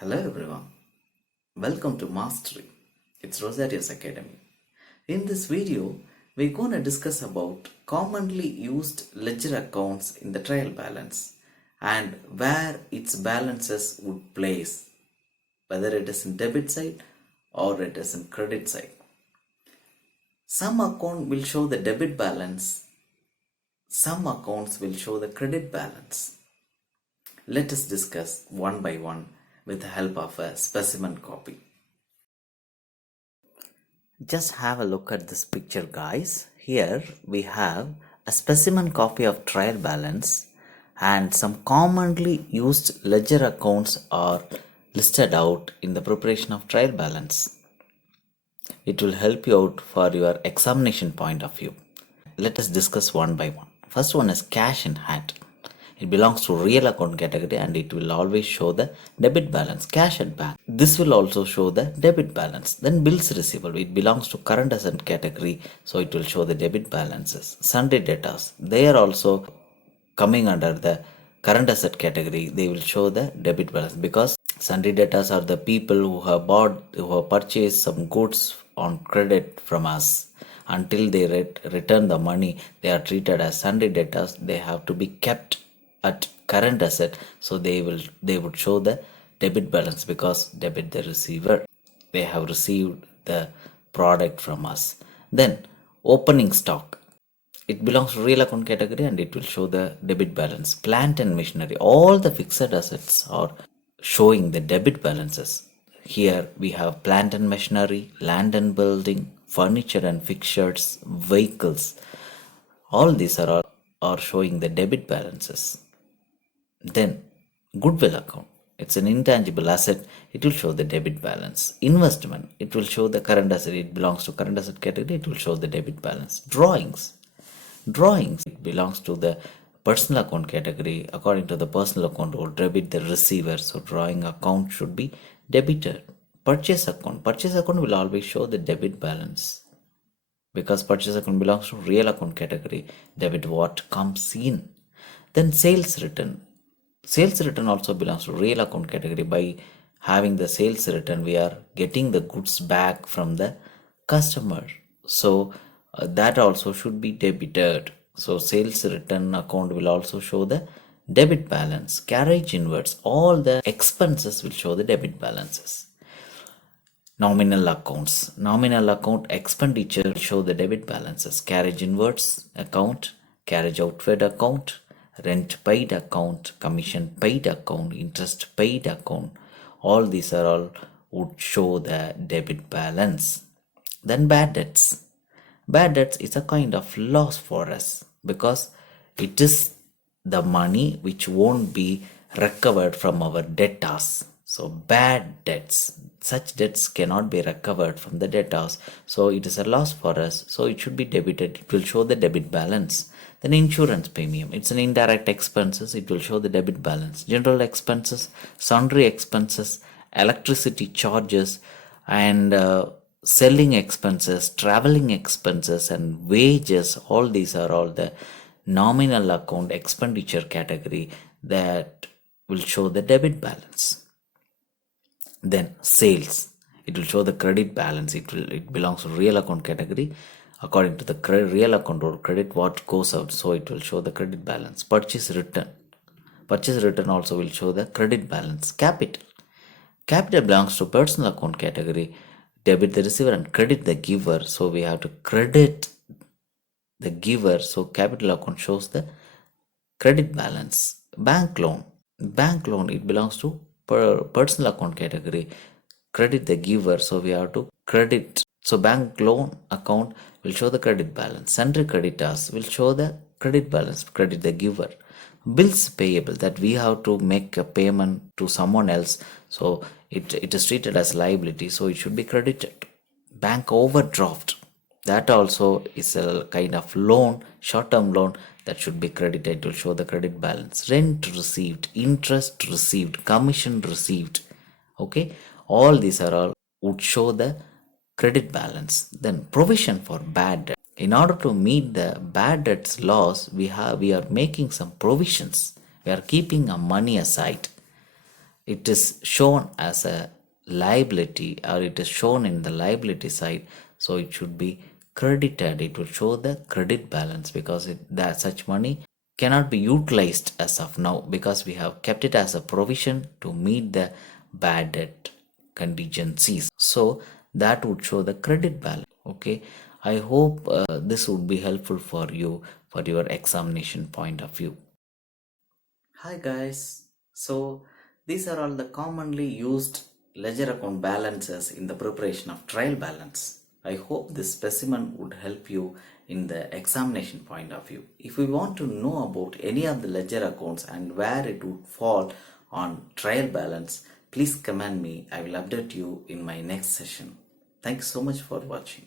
Hello everyone, welcome to Mastery. It's Rosario's Academy. In this video, we're going to discuss about commonly used ledger accounts in the trial balance and where its balances would place, whether it is in debit side or it is in credit side. Some account will show the debit balance, some accounts will show the credit balance. Let us discuss one by one with the help of a specimen copy. Just have a look at this picture, guys. Here we have a specimen copy of trial balance and some commonly used ledger accounts are listed out in the preparation of trial balance. It will help you out for your examination point of view. Let us discuss one by one. First one is cash in hand. It belongs to real account category and it will always show the debit balance, cash at bank. This will also show the debit balance. Then bills receivable, it belongs to current asset category, so it will show the debit balances. Sundry debtors, they are also coming under the current asset category. They will show the debit balance because sundry debtors are the people who have purchased some goods on credit from us. Until they return the money, they are treated as sundry debtors. They have to be kept at current asset, so they would show the debit balance because debit the receiver, they have received the product from us. Then opening stock, it belongs to real account category and it will show the debit balance. Plant and machinery, all the fixed assets are showing the debit balances. Here we have plant and machinery, land and building, furniture and fixtures, vehicles. All these are showing the debit balances. Then goodwill account, it's an intangible asset, it will show the debit balance. Investment, it will show the current asset, it belongs to current asset category, it will show the debit balance. Drawings, it belongs to the personal account category. According to the personal account will debit the receiver, so drawing account should be debited. Purchase account will always show the debit balance because purchase account belongs to real account category, debit what comes in. Then sales return also belongs to real account category. By having the sales return, we are getting the goods back from the customer, so that also should be debited. So sales return account will also show the debit balance. Carriage inwards, all the expenses will show the debit balances. Nominal account expenditure will show the debit balances. Carriage inwards account, carriage outward account, rent paid account, commission paid account, interest paid account, all these are all would show the debit balance. Then bad debts is a kind of loss for us because it is the money which won't be recovered from our debtors. So bad debts, such debts cannot be recovered from the debtors, so it is a loss for us, so it should be debited. It will show the debit balance. Then insurance premium, it's an indirect expenses, it will show the debit balance. General expenses, sundry expenses, electricity charges, and selling expenses, traveling expenses, and wages, all these are all the nominal account expenditure category that will show the debit balance. Then sales, it will show the credit balance. It belongs to real account category. According to the real account or credit what goes out, so it will show the credit balance. Purchase return also will show the credit balance. Capital belongs to personal account category. Debit the receiver and credit the giver, so we have to credit the giver, so capital account shows the credit balance. Bank loan, it belongs to personal account category. Credit the giver, so we have to credit, so bank loan account will show the credit balance. Sundry creditors will show the credit balance, credit the giver. Bills payable, that we have to make a payment to someone else, so it is treated as liability, so it should be credited. Bank overdraft, that also is a kind of loan, short-term loan, that should be credited. It will show the credit balance. Rent received, interest received, commission received, okay, all these are all would show the credit balance. Then provision for bad debt, in order to meet the bad debts loss, we are making some provisions, we are keeping our money aside. it is shown as a liability, or it is shown in the liability side, so it should be credited. It will show the credit balance because that such money cannot be utilized as of now, because we have kept it as a provision to meet the bad debt contingencies. So that would show the credit balance. Okay, I hope this would be helpful for you for your examination point of view. Hi guys. So these are all the commonly used ledger account balances in the preparation of trial balance. I hope this specimen would help you in the examination point of view. If you want to know about any of the ledger accounts and where it would fall on trial balance, please comment me. I will update you in my next session. Thanks so much for watching.